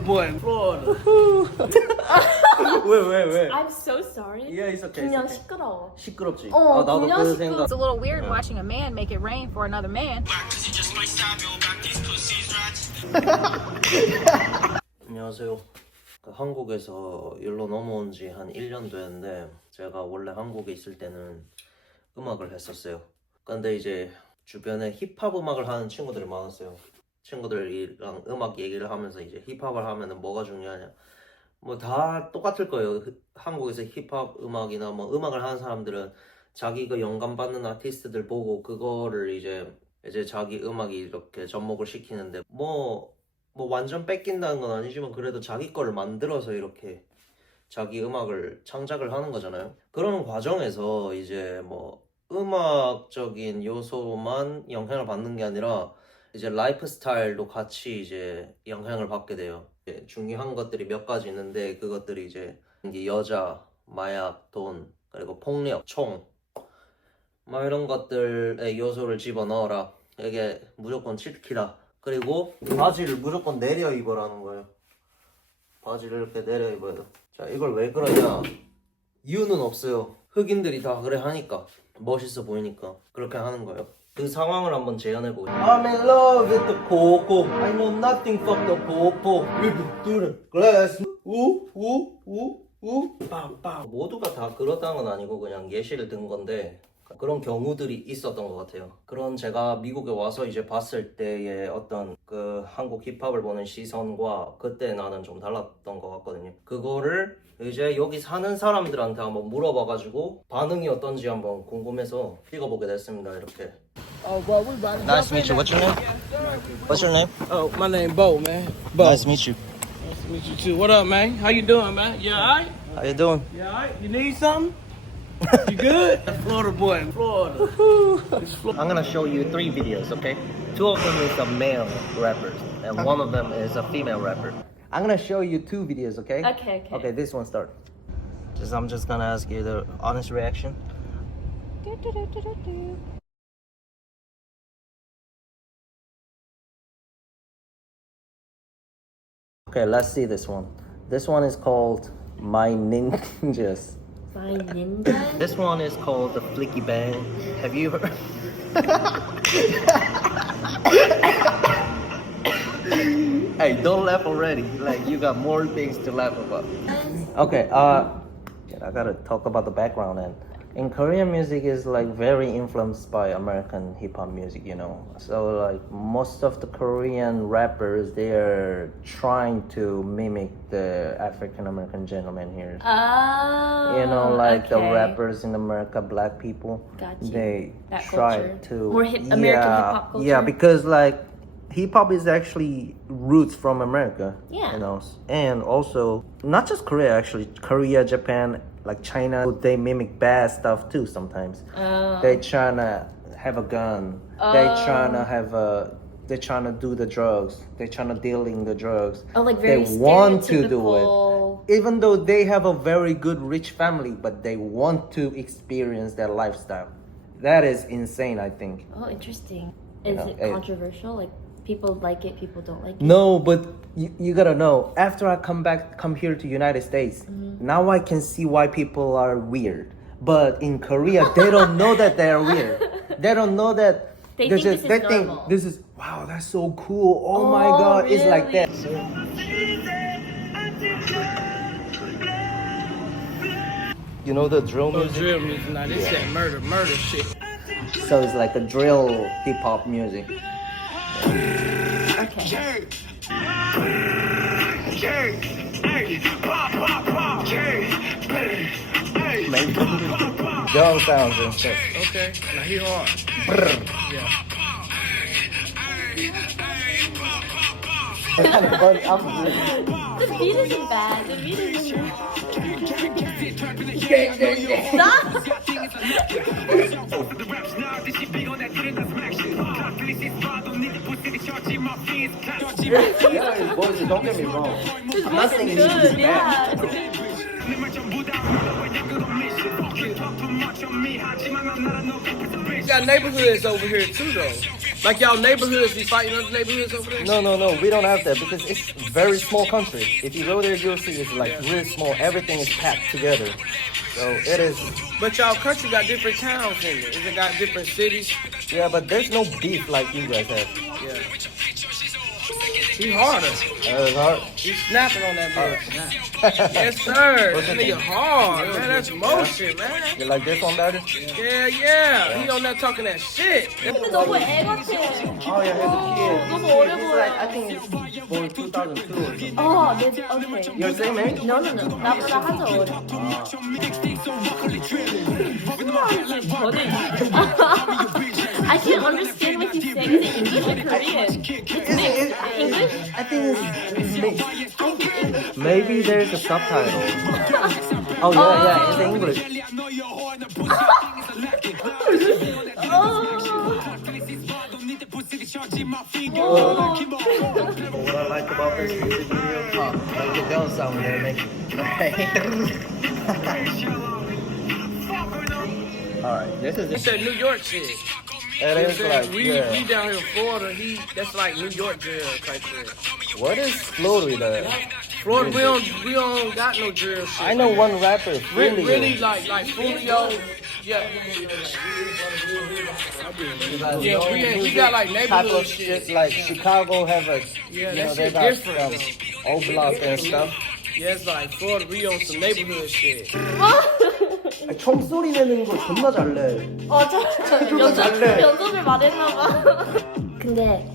Florida boy. Florida. 왜? I'm so sorry. Yeah, it's okay. 그냥 It's okay. 시끄러워. 시끄럽지. 어, 나도 그냥 그 시끄러- 생각. It's a little weird watching a man make it rain for another man. 안녕하세요. 한국에서 일로 넘어온 지 한 1년 됐는데 제가 원래 한국에 있을 때는 음악을 했었어요. 근데 이제 주변에 힙합 음악을 하는 친구들이 많았어요. 친구들이랑 음악 얘기를 하면서 이제 힙합을 하면은 뭐가 중요하냐, 뭐 다 똑같을 거예요. 한국에서 힙합 음악이나 뭐 음악을 하는 사람들은 자기가 영감 받는 아티스트들 보고 그거를 이제 자기 음악이 이렇게 접목을 시키는데 뭐 완전 뺏긴다는 건 아니지만 그래도 자기 거를 만들어서 이렇게 자기 음악을 창작을 하는 거잖아요. 그런 과정에서 이제 뭐 음악적인 요소만 영향을 받는 게 아니라 이제 라이프 스타일도 같이 이제 영향을 받게 돼요. 중요한 것들이 몇 가지 있는데 그것들이 이제 여자, 마약, 돈, 그리고 폭력, 총, 뭐 이런 것들의 요소를 집어넣어라. 이게 무조건 치트키다. 그리고 바지를 무조건 내려 입으라는 거예요. 바지를 이렇게 내려 입어요. 자, 이걸 왜 그러냐? 이유는 없어요. 흑인들이 다 그래 하니까, 멋있어 보이니까 그렇게 하는 거예요. 그 상황을 한번 재현해 보세요. I'm in love with the coco. I know nothing from the popo. With the glass. 모두가 다 그렇다는 건 아니고 그냥 예시를 든 건데 그런 경우들이 있었던 것 같아요. 그런 제가 미국에 와서 이제 봤을 때의 어떤 그 한국 힙합을 보는 시선과 그때 나는 좀 달랐던 것 같거든요. 그거를 이제 여기 사는 사람들한테 한번 물어봐가지고 반응이 어떤지 한번 궁금해서 읽어보게 됐습니다. 이렇게. Oh, bro, we about to Nice to meet you. What's your name? What's your name? Oh, my name Bo, man. Bo. Nice to meet you. Nice to meet you too. What up, man? How you doing, man? You alright? How you doing? You alright? You need something? You good? Florida boy. Florida. I'm gonna show you 3 videos, okay? 2 of them is a male rapper, and 1 of them is a female rapper. I'm gonna show you 2 videos, okay? Okay. Okay, this one start. I'm just gonna ask you the honest reaction. Okay, let's see this one. This one is called My Ninjas. My ninja. This one is called the Flicky Bang. Have you heard? Hey, don't laugh already. Like you got more things to laugh about. Okay, I gotta talk about the background. And in Korean music is like very influenced by American hip hop music, you know. So like most of the Korean rappers, they're trying to mimic the African American gentleman here. Oh. You know, like the okay. rappers in America, black people, Got you. they That try culture. to More American hip-hop culture? Yeah, because like hip hop is actually roots from America. Yeah. You know, and also not just Korea, actually Korea, Japan, like China, they mimic bad stuff too sometimes. Oh. They tryna have a gun. They're trying to do the drugs. They're trying to deal in the drugs. Oh, like very they want to do stereotypical. it. Even though they have a very good rich family, but they want to experience that lifestyle. That is insane, I think. Oh, interesting. Is know, it it- controversial? Like people like it, people don't like it. No, but you gotta know. After I come here to United States, now I can see why people are weird. But in Korea, they don't know that they are weird. They don't know that. They think this is they think normal. this is wow. That's so cool. Oh, my Oh, God, it's like really? that. You know the drill No music, drill music. Now this that murder shit. so it's like a drill hip hop music. Okay. Maybe drum sounds and stuff. Okay. Now he hard. Yeah. The beat isn't bad. The beat isn't Stop! Boys, don't get me wrong. I'm not saying Good, this is bad. yeah. You got neighborhoods over here too, though. Like y'all neighborhoods be fighting other neighborhoods over there. No, we don't have that because it's a very small country. If you go there, you'll see it's like really small. Everything is packed together. So it is, But y'all country got different towns in it. It got different cities. yeah, but there's no beef like you guys have. Yeah. He harder. It's hard. He's snapping on that bitch. Yes, sir. That nigga hard, man. That's motion, man. You like this one better? Yeah. He on there talking that shit. 근데 너무 애 같아. Oh yeah, here's a kid. 너무 어려 보여. I think it's born 2002 or something. okay. You're the same age? No. 나보다 한 살 어려. I can't understand what he's saying. Is it English or Korean? English? I think it's mixed. Maybe there's a subtitle. Oh yeah, it's English. What I like about this music video, like the bell sound there, make Alright, this is He said New York shit. it is like, we yeah. down here in Florida. That's like New York drill type shit. What is Florida? Florida, we don't got no drill shit. I know one rapper, Really like Fulio. Yeah. Yeah, we got like type neighborhood of shit. shit like Chicago have a, Yeah, you know, that they shit got different. old block and stuff. Yeah, it's like Florida, we on some neighborhood shit. 총소리 내는 거 존나 잘내. 연습을 많이 했나봐. 근데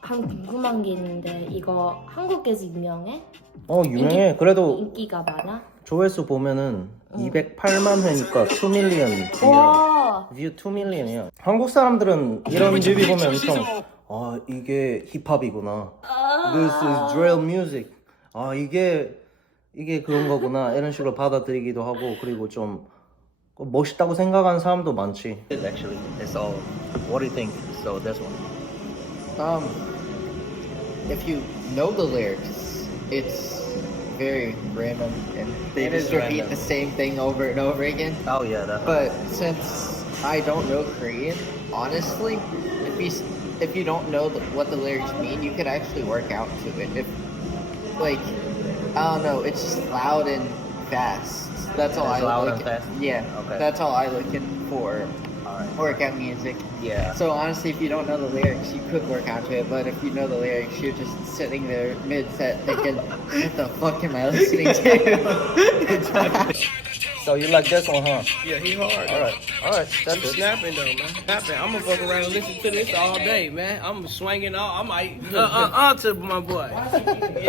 한 궁금한 게 있는데 이거 한국에서 유명해? 유명해. 그래도 인기가 많아? 조회수 보면은 208만 회니까 2 밀리언 와. 뷰 2 밀리언이야. 한국 사람들은 이런 뮤비 보면 엄청 이게 힙합이구나. This is drill music. 이게 그런 거구나. 이런 식으로 받아들이기도 하고 그리고 좀 멋있다고 생각하는 사람도 많지. Actually, it's all. What do you think? So this one. If you know the lyrics, it's very random and they just repeat random. the same thing over and over again. Oh yeah, that. But since I don't know Korean, honestly, if you don't know what the lyrics mean, you could actually work out to it. If like I don't know, it's just loud and fast. That's all It's I loud look and fast? Yeah, Okay. that's all I look in for Alright. workout music. Yeah. So honestly, if you don't know the lyrics, you could work out to it. But if you know the lyrics, you're just sitting there mid-set thinking, "What the fuck am I listening to?" So you like this one, huh? Yeah, he hard. Alright, that's He's it. snapping though, man. Snapping. I'm gonna fuck around and listen to this all day, man. I'm swinging all. I might to my boy.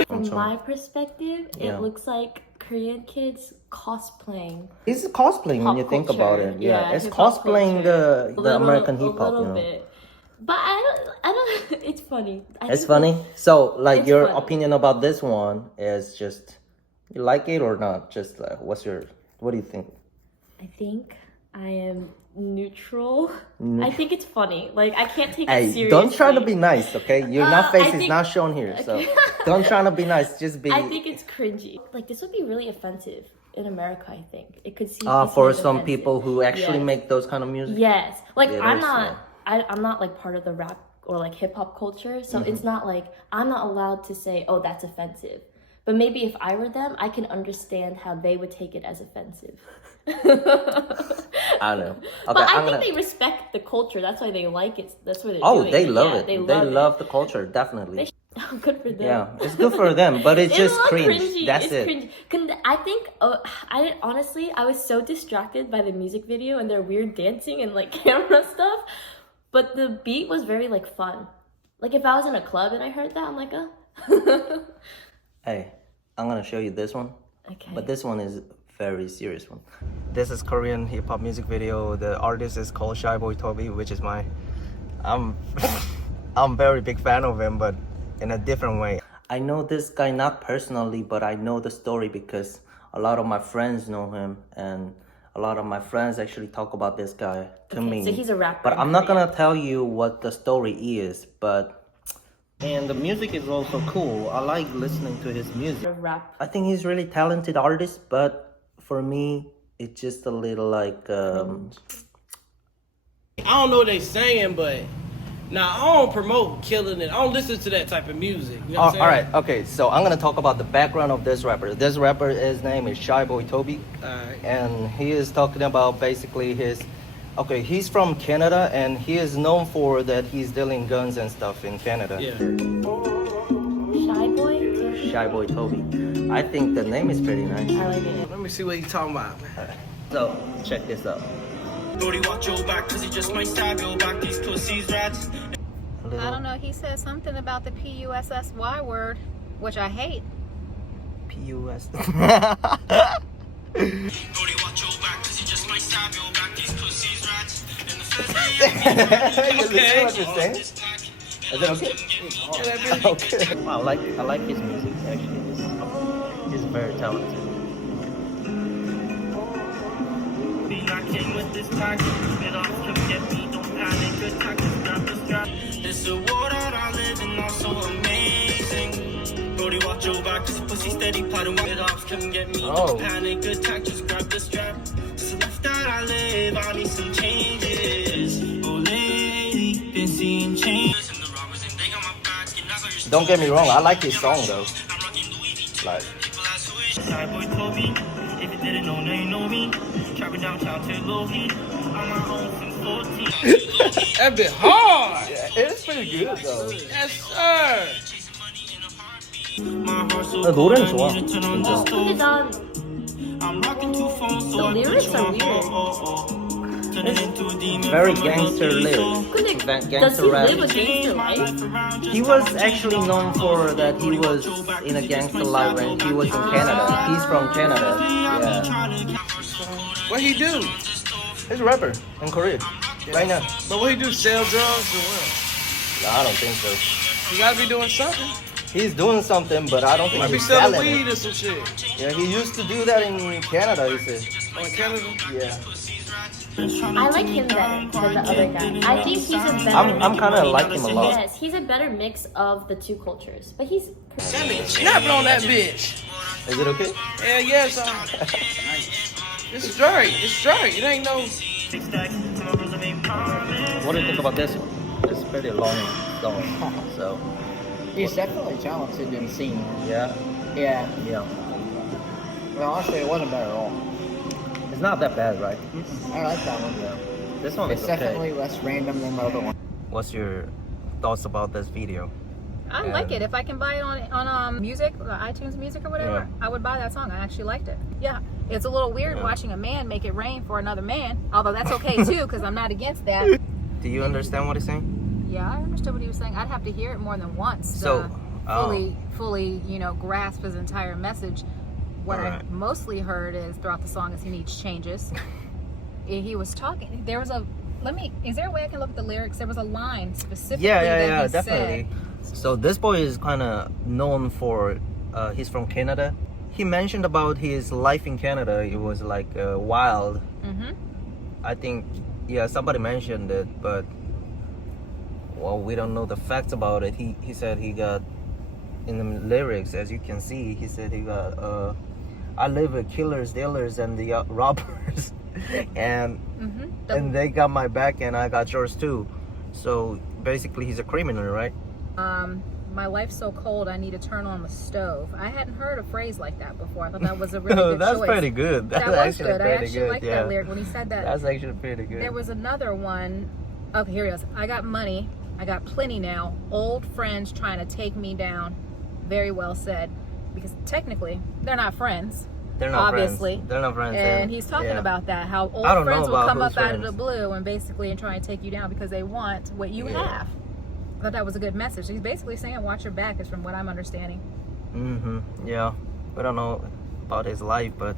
From my perspective, Yeah. it looks like Korean kids cosplaying. It's cosplaying when Pop you think culture. about it. Yeah, it's hip-hop cosplaying culture. the American hip A hop, little you know. bit. But I don't. It's funny. It's funny. So, like, It's your funny. opinion about this one is just you like it or not? Just like, what do you think? I think I am neutral. I think it's funny. Like I can't take it Hey, seriously. don't try to be nice, okay? Your I face is think- not shown here, so Okay. don't try to be nice. Just be. I think it's cringy. Like this would be really offensive in America. I think it could see. for it's some offensive. people who actually Yes. make those kind of music. Yes, like Yeah, I'm that's, not. I'm not like part of the rap or like hip hop culture, so Mm-hmm. it's not like I'm not allowed to say, "Oh, that's offensive." But maybe if I were them, I can understand how they would take it as offensive. I know. Okay, But I I'm think gonna. they respect the culture. That's why they like it. That's what they're Oh, doing. they love Yeah, it. They They love, love the culture, definitely. Oh, good for them. Yeah, it's good for them, but it's just a little cringe. cringy. That's it's it. Cringy. I think honestly, I was so distracted by the music video and their weird dancing and like camera stuff, but the beat was very like fun. Like if I was in a club and I heard that, I'm like, Hey, I'm gonna show you this one. okay. But this one is very serious one. This is Korean hip hop music video. The artist is called Shy Boy Toby, which is I'm very big fan of him, but in a different way. I know this guy not personally, but I know the story because a lot of my friends know him, and a lot of my friends actually talk about this guy to Okay, me. so he's a rapper But in I'm not Korea. gonna tell you what the story is, but And the music is also cool. I like listening to his music. Rap. I think he's really talented artist, but for me, it's just a little like I don't know what they saying, but now I don't promote killing it. I don't listen to that type of music. You know what I'm saying? All right, okay, so I'm gonna talk about the background of this rapper. This rapper, his name is Shy Boy Toby, Alright. and he is talking about basically he's from Canada, and he is known for that he's dealing guns and stuff in Canada. Yeah. Shy Boy? Shy Boy Toby. I think the name is pretty nice. I like it. Let me see what he's talking about, man. So check this out. Brody, watch your back, cause he just might stab your back. These pussies rats. I don't know. He said something about the PUSSY word, which I hate. PUS. Brody, watch your back, cause he just might stab your back. These pussies rats. And the feds Okay. What you're saying? Is it okay? Okay. Wow, I like his music actually. He's very talented. I came with this pack. It all come get me. Don't panic. Good time to grab the strap. This a world that I live in, all so amazing. Brody, watch your back, cause your pussy steady plotting. It all come get me. Don't panic. Good time, just grab the strap. This is the life that I live. I need some changes. Oh, lady, been seeing changes. And the robbers, and they got my back. And I got your Don't get me wrong, I like his song though. I'm rocking Louis V. Like, People ask who is Shy Boy Toby. If you didn't know, now you know me. Trapping downtown to low heat. On my own since 14. That bit hard. it's pretty good though. Yes, sir. My heart so 노래는 cold, 좋아. I need to turn on the Put it stove. on. I'm rocking two phones, so The I put lyrics you are on weird. hold. Turn it into a demon. Very from a gangster guilty soul. lyrics. Couldn't does Gangster he rap. live a gangster My life? life around just He was actually known for that he was in a gangster life when he was in Canada. He's from Canada. Yeah. What he do? He's a rapper in Korea. Right now. But what he do? Sell drugs or what? No, I don't think so. You gotta be doing something. He's doing something, but I don't think Might be he's selling selling weed it. or some shit. Yeah, he used to do that in Canada, he said. Oh, in Canada? Yeah. I like him better than the other guy. I think he's a better. I'm kind of like him a lot. Yes, he's a better mix of the two cultures. But he's. That nigga snapping on that bitch. Is it okay? Hell yes, it's straight. It's straight. It ain't no. What do you think about this one? It's pretty long song. So He's definitely talented and seen. yeah, Yeah. yeah. Well, honestly, it wasn't bad at all. It's not that bad, right? I like that one. This one It's is okay. definitely less random than the other one. What's your thoughts about this video? I like it. If I can buy it on music, iTunes Music or whatever, I would buy that song. I actually liked it. Yeah, it's a little weird watching a man make it rain for another man. Although that's okay too, because I'm not against that. Do you understand what he's saying? Yeah, I understood what he was saying. I'd have to hear it more than once So, to fully, grasp his entire message. What I Alright. mostly heard is throughout the song is he needs changes. He was talking. There was is there a way I can look at the lyrics? There was a line specifically that he definitely. So this boy is kind of known for, he's from Canada. He mentioned about his life in Canada. It was like wild. Mm-hmm. I think, yeah, somebody mentioned it, but well, we don't know the facts about it. He said he got, in the lyrics, as you can see, he said he got, I live with killers, dealers, and the robbers, and they got my back, and I got yours too. So basically, he's a criminal, right? My life's so cold, I need to turn on the stove. I hadn't heard a phrase like that before. I thought that was a really good That's choice. pretty good. That's That was actually good. I pretty actually good. liked Yeah, that lyric when he said that. that's actually pretty good. There was another one. Okay, here he goes. I got money. I got plenty now. Old friends trying to take me down. Very well said. Because technically, they're not friends. They're not obviously. friends. They're not friends. And he's talking yeah. about that. How old I don't know friends will about come who's up out of friends. the blue and basically try and take you down because they want what you Yeah. have. I thought that was a good message. He's basically saying, watch your back, is from what I'm understanding. Yeah. We don't know about his life, but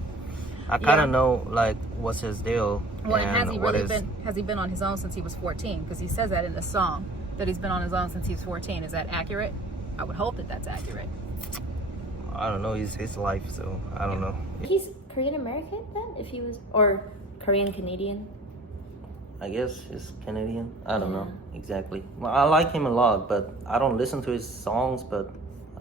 I kind of Yeah. know like what's his deal. Well, and has he what really is- has he been on his own since he was 14? Because he says that in the song, that he's been on his own since he was 14. Is that accurate? I would hope that that's accurate. I don't know. It's his life, so I don't know. He's Korean American then, if he was, or Korean Canadian. I guess he's Canadian. I don't know exactly. Well, I like him a lot, but I don't listen to his songs. But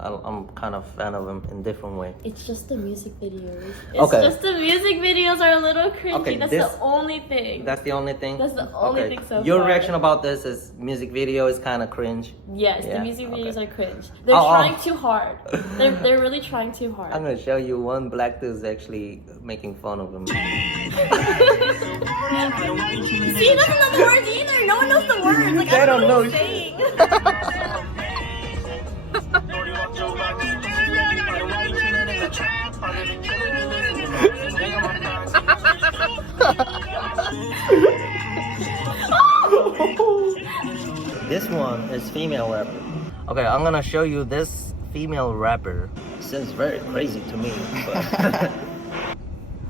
I'm kind of fan of him in different way. It's just the music videos. It's Okay. just the music videos are a little cringy. Okay, That's this- the only thing. That's the only thing. That's the only thing so Your far. reaction about this is music video is kind of cringe. Yes, Yeah, the music videos okay. are cringe. They're Oh, trying too hard. They're really trying too hard. I'm gonna show you one black dude's actually making fun of him. See, he doesn't know the words either. No one knows the words. Like, They I don't know what he's saying. This one is female rapper. Okay, I'm gonna show you this female rapper. Seems very crazy to me. But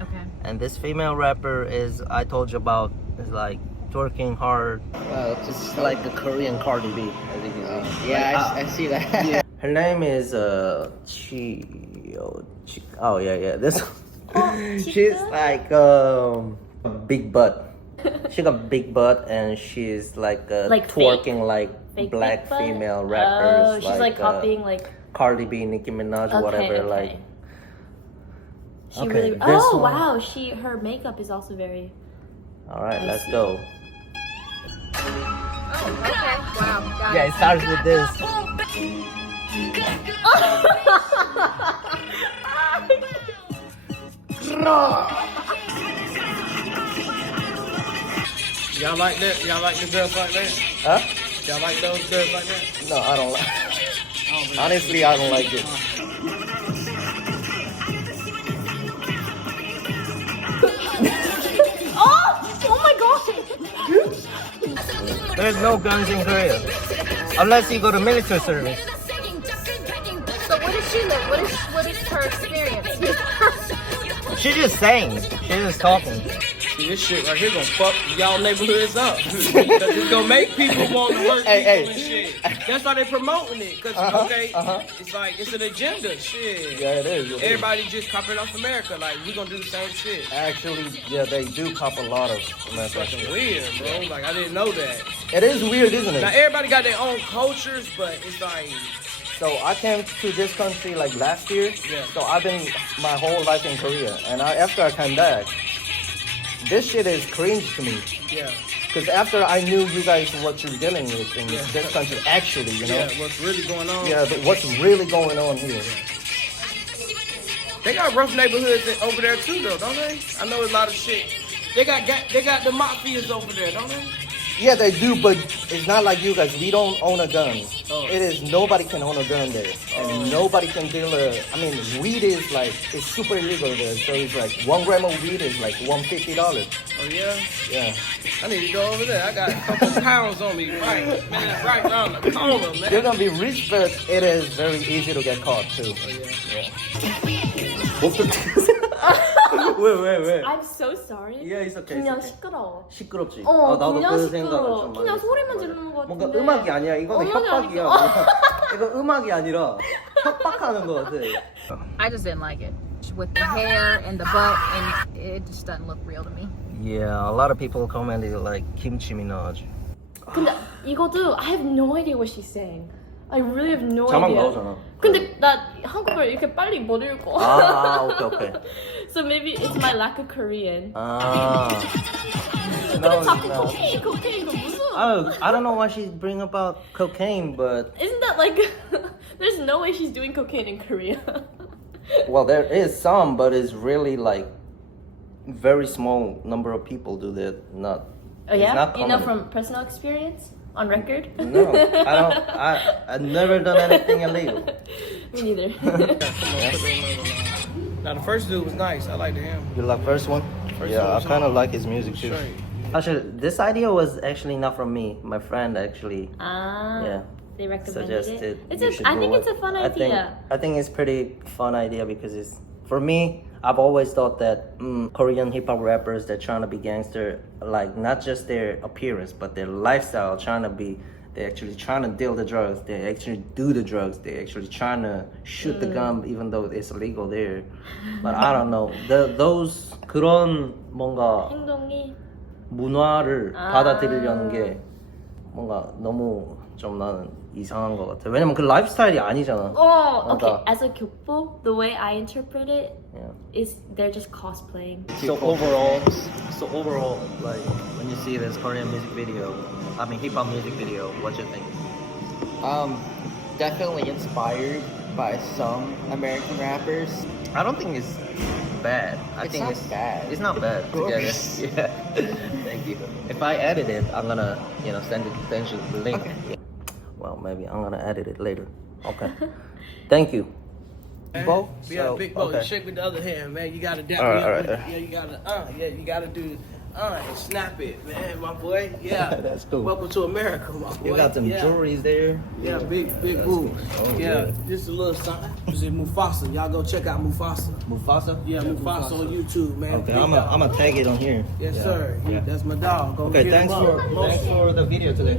Okay. and this female rapper is, I told you about, is like twerking hard. Well, just Like the Korean Cardi B, as you can see. yeah, I see that. Yeah. Her name is oh yeah, this she's like big butt. She got big butt and she's like, Like twerking like Fake black big butt? female rappers. Oh, she's like copying like. Cardi B, Nicki Minaj, Okay, whatever. okay. Like, She Okay, really. this Oh one- wow, her makeup is also very. all right, I let's see. go. Oh, okay. Wow. Got Yeah, it. it starts with this. Y'all like that? Y'all like the girls like that? Huh? Y'all like those girls like that? No, I don't like. Honestly, I don't like it. Oh my god! There's no guns in Korea, unless you go to military service. So what does she live? What is her experience? She's just saying. She's just talking. See, this shit right here gonna fuck y'all neighborhoods up. Cause it's gonna make people want to work Hey, people hey. and shit. That's why they promoting it. Cause okay, uh-huh. it's like it's an agenda. Shit. Yeah, it is. Everybody just copying off America. Like we gonna do the same shit. Actually, yeah, they do cop a lot of American Fucking shit. weird, bro. Like I didn't know that. It is weird, isn't Now it? everybody got their own cultures, but it's like So I came to this country like last year. Yeah. So I've been my whole life in Korea, and after I came back, this shit is cringe to me. yeah, Because after I knew you guys what you're dealing with in Yeah. this country, actually, you know, yeah. What's really going on? yeah, but what's really going on here? They got rough neighborhoods over there too, though, don't they? I know a lot of shit. They got the mafias over there, don't they? Yeah, they do, but it's not like you guys. We don't own a gun. Oh. It is nobody can own a gun there, and nobody can deal a. I mean, weed is like it's super illegal there. So it's like 1 gram of weed is like $150. Oh yeah. Yeah, I need to go over there. I got a couple pounds on me, right around the corner, man. you're gonna be rich, but it is very easy to get caught too. 왜? I'm so sorry. Yeah, it's okay. 그냥 시끄러워. 시끄럽지. 어, 그냥 그 생각을 시끄러워. 좀 그냥 많이 소리만 했어. 지르는 것 뭔가 같은데. 음악이 아니야. 이거는 음악이 협박이야. 아니고. 이거 음악이 아니라 협박하는 거 같아. I just didn't like it. With the hair and the butt, and it just doesn't look real to me. Yeah, a lot of people commented like Kimchi Minaj. 근데 이것도 I have no idea what she's saying. I really have no 자막 idea. 나오잖아. 근데 나 한국어 이렇게 빨리 못 읽어. 오케이. So maybe it's my lack of Korean. No, 근데 자꾸 no. 코케인 그 무슨? I don't know why she's bringing about cocaine, but Isn't that like? There's no way she's doing cocaine in Korea. well, there is some, but it's really like very small number of people do that. Not. Oh it's yeah, not you know common. from personal experience on record. No, I don't. I've never done anything illegal. Me neither. Now the first dude was nice. I liked him. You like first one? First Yeah, one I was kind of like his music too. Straight. Actually, this idea was actually not from me. My friend actually, Ah, they recommended suggested. it. It's you a, should I do think it. it's a fun I think, idea. I think it's pretty fun idea because it's for me. I've always thought that Korean hip hop rappers they're trying to be gangster, like not just their appearance but their lifestyle. Trying to be, they're actually trying to deal the drugs. They actually do the drugs. They actually trying to shoot the gun even though it's illegal there. But I don't know. Those 그런 뭔가 행동이 문화를 아. 받아들이려는 게 뭔가 너무 좀 나는 이상한 것 같아. 왜냐면 그 라이프 스타일이 아니잖아. Oh, okay. 맞아. As a 교포, the way I interpret it Yeah. is they're just cosplaying. So overall, like when you see this Korean music video, I mean hip hop music video, what you think? Definitely inspired by some American rappers. I don't think it's bad. I It's think not it's bad. It's not bad. Of To get it. course. Yeah. Thank you. If I edit it, I'm gonna, send you the link. Okay. Yeah. Well, maybe I'm gonna edit it later. Okay. Thank you. Bo? Yeah, So, big Bo. okay. Shake with the other hand, man. You gotta dap All me right, up all with right. it. Yeah, you gotta, you gotta do, and snap it, man, my boy. Yeah. That's cool. Welcome to America, my boy. You got some yeah. jewelries there. Yeah, big boobs. Oh, yeah, good. this is a little something. This is Mufasa. Y'all go check out Mufasa. Mufasa? Yeah, Mufasa on YouTube, man. Okay, Big I'm dog. gonna tag it on here. Yes, Yeah. sir. Yeah. That's my dog. Go Okay, hit him thanks up. for the video today.